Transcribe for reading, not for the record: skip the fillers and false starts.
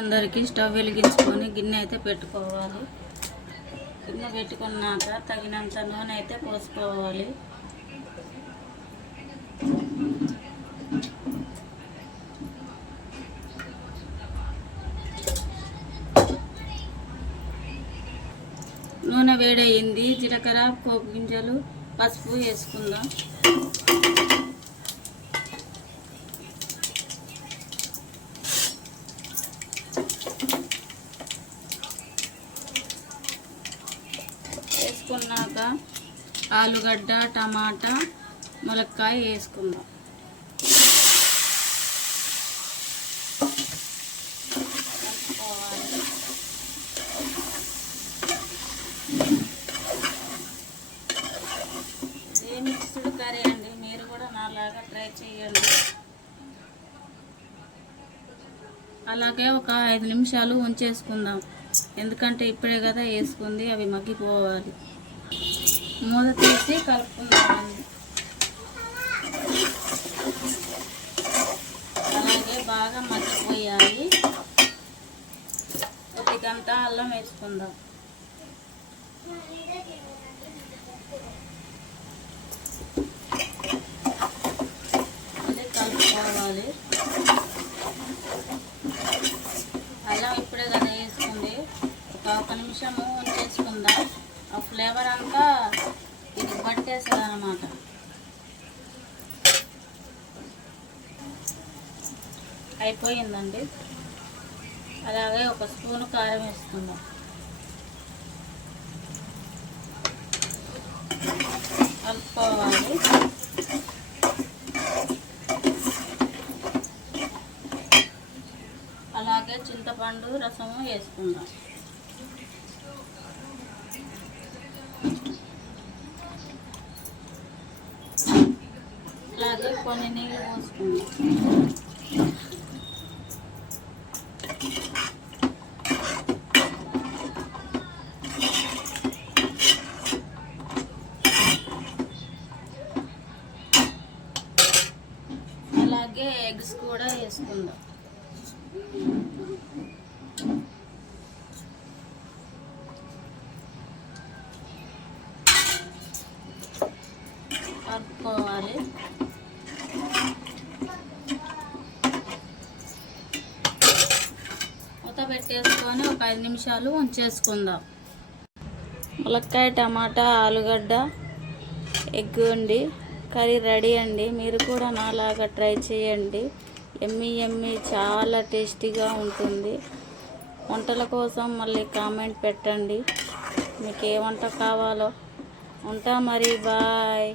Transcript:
అందరికీ స్టవ్ వెలిగించుకొని గిన్నె అయితే పెట్టుకోవాలి. గిన్నె పెట్టుకున్నాక తగినంత నూనె అయితే పోసుకోవాలి. నూనె వేడయింది. జీలకర్ర, పోపు గింజలు, పసుపు వేసుకుందాం. వేసుకున్నాక ఆలుగడ్డ, టమాటా, ములక్కాయ వేసుకుందాం. ఇది మిక్స్డ్ కర్రీ అండి, మీరు కూడా నాలాగా ట్రై చేయండి. అలాగే ఒక 5 నిమిషాలు ఉంచేసుకుందాం, ఎందుకంటే ఇప్పుడే కదా వేసుకుంది, అవి మగ్గిపోవాలి. మూత తీసి కలుపుకుందామండి. అలాగే బాగా మగ్గిపోయాయి. కొద్దిగంత అల్లం వేసుకుందాం. మళ్ళీ కలుపుకోవాలి. అల్లం ఇప్పుడే కదా వేసుకుంది, ఒక నిమిషము ఉంచేసుకుందాం. ఆ ఫ్లేవర్ అంతా ఇది పట్టేస్తుంది అన్నమాట. అయిపోయిందండి. అలాగే ఒక స్పూను కారం వేసుకుందాం. కలుపుకోవాలి. అలాగే చింతపండు రసము వేసుకుందాం. అలాగే కొన్ని నీళ్ళు పోసుకుందాం. అలాగే ఎగ్స్ కూడా వేసుకుందాం. కలుపుకోవాలి. మూత పెట్టేసుకొని ఒక 5 నిమిషాలు ఉంచేసుకుందాం. ములక్కాయ, టమాటా, ఆలుగడ్డ, ఎగ్ అండి కర్రీ రెడీ అండి. మీరు కూడా నాలాగా ట్రై చేయండి. ఎమ్మీ చాలా టేస్టీగా ఉంటుంది. వంటల కోసం మళ్ళీ కామెంట్ పెట్టండి, మీకు ఏ వంట కావాలో. ఉంటా మరి, బాయ్.